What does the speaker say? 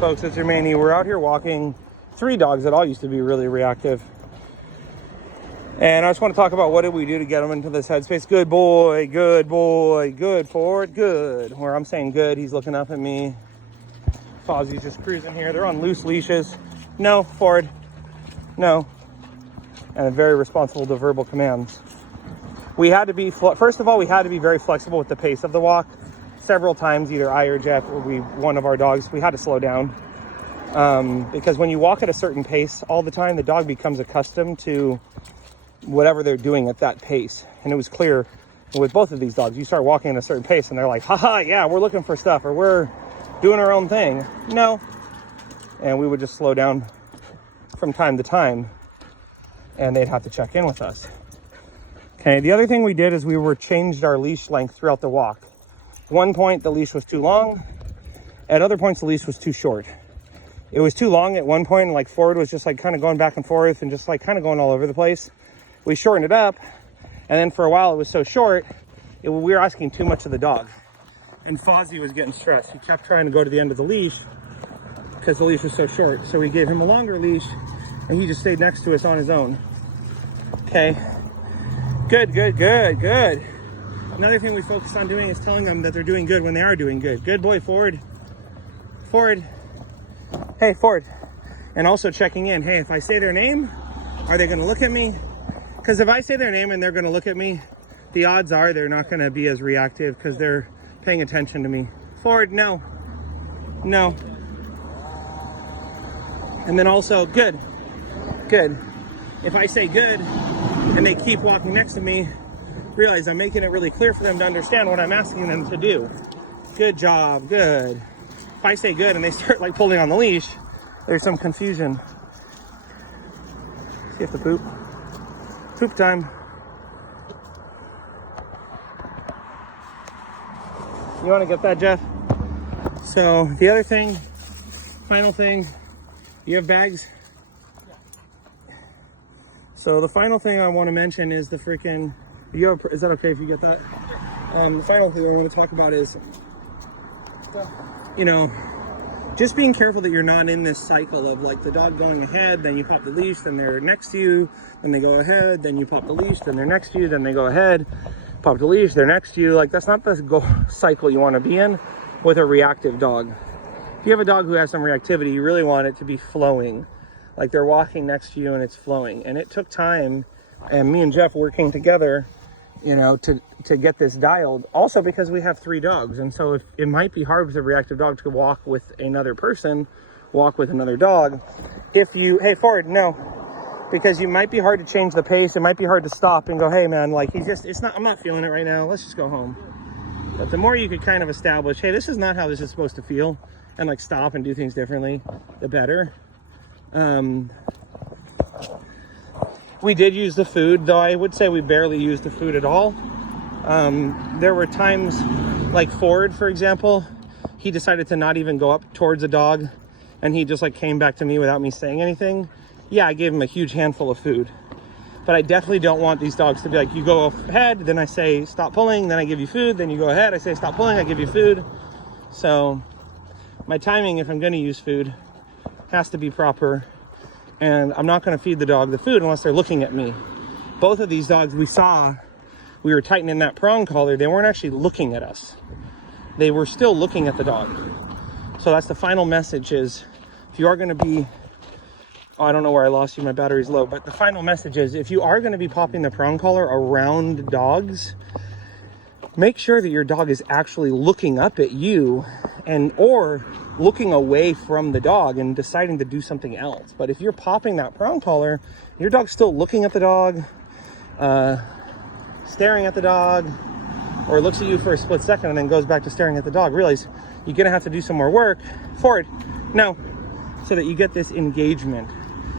Folks, it's Manny. We're out here walking 3 dogs that all used to be really reactive. And I just want to talk about what did we do to get them into this headspace. Good boy, good boy, good Ford, good. Where I'm saying good, he's looking up at me. Fozzie's just cruising here. They're on loose leashes. No, Ford, no. And very responsible to verbal commands. We had to be, first of all, we had to be very flexible with the pace of the walk. Several times, either I or Jeff or one of our dogs, we had to slow down. Because when you walk at a certain pace all the time, the dog becomes accustomed to whatever they're doing at that pace. And it was clear with both of these dogs, you start walking at a certain pace and they're like, haha, yeah, we're looking for stuff, or we're doing our own thing. No. And we would just slow down from time to time and they'd have to check in with us. Okay, the other thing we did is we changed our leash length throughout the walk. One point, the leash was too long. At other points, the leash was too short. It was too long at one point, and like Ford was just like kind of going back and forth and just like kind of going all over the place. We shortened it up, and then for a while it was so short, we were asking too much of the dog. And Fozzie was getting stressed. He kept trying to go to the end of the leash because the leash was so short. So we gave him a longer leash, and he just stayed next to us on his own. Okay. Good, good, good, good. Another thing we focus on doing is telling them that they're doing good when they are doing good. Good boy, Ford. Ford. Hey, Ford. And also checking in. Hey, if I say their name, are they going to look at me? Because if I say their name and they're going to look at me, the odds are they're not going to be as reactive because they're paying attention to me. Ford, no. No. And then also, good. Good. If I say good and they keep walking next to me, realize I'm making it really clear for them to understand what I'm asking them to do. Good job, good. If I say good and they start like pulling on the leash, there's some confusion. See if the poop. Poop time. You want to get that, Jeff? So the other thing, final thing, you have bags? So the final thing I want to mention is the freaking, is that okay if you get that? The final thing I want to talk about is, you know, just being careful that you're not in this cycle of like the dog going ahead, then you pop the leash, then they're next to you, then they go ahead, then you pop the leash, then they're next to you, then they go ahead, pop the leash, they're next to you. Like that's not the cycle you want to be in with a reactive dog. If you have a dog who has some reactivity, you really want it to be flowing. Like they're walking next to you and it's flowing. And it took time, and me and Jeff working together, you know, to get this dialed. Also because we have 3 dogs. And so if it might be hard with a reactive dog to walk with another person, walk with another dog. If you, hey Ford, no. Because you might be hard to change the pace. It might be hard to stop and go, hey man, like I'm not feeling it right now. Let's just go home. But the more you could kind of establish, hey, this is not how this is supposed to feel, and like stop and do things differently, the better. We did use the food, though I would say we barely used the food at all. There were times like Ford, for example, he decided to not even go up towards a dog, and he just like came back to me without me saying anything. Yeah, I gave him a huge handful of food, but I definitely don't want these dogs to be like, you go ahead, then I say stop pulling, then I give you food, then you go ahead, I say stop pulling, I give you food. So my timing, if I'm going to use food, has to be proper, and I'm not going to feed the dog the food unless they're looking at me. Both of these dogs we were tightening that prong collar, they weren't actually looking at us. They were still looking at the dog. So that's the final message is, if you are going to be, I don't know where I lost you, my battery's low, but the final message is, if you are going to be popping the prong collar around dogs, make sure that your dog is actually looking up at you or looking away from the dog and deciding to do something else. But if you're popping that prong collar, your dog's still looking at the dog, staring at the dog, or looks at you for a split second and then goes back to staring at the dog, realize you're going to have to do some more work. Ford, no, so that you get this engagement.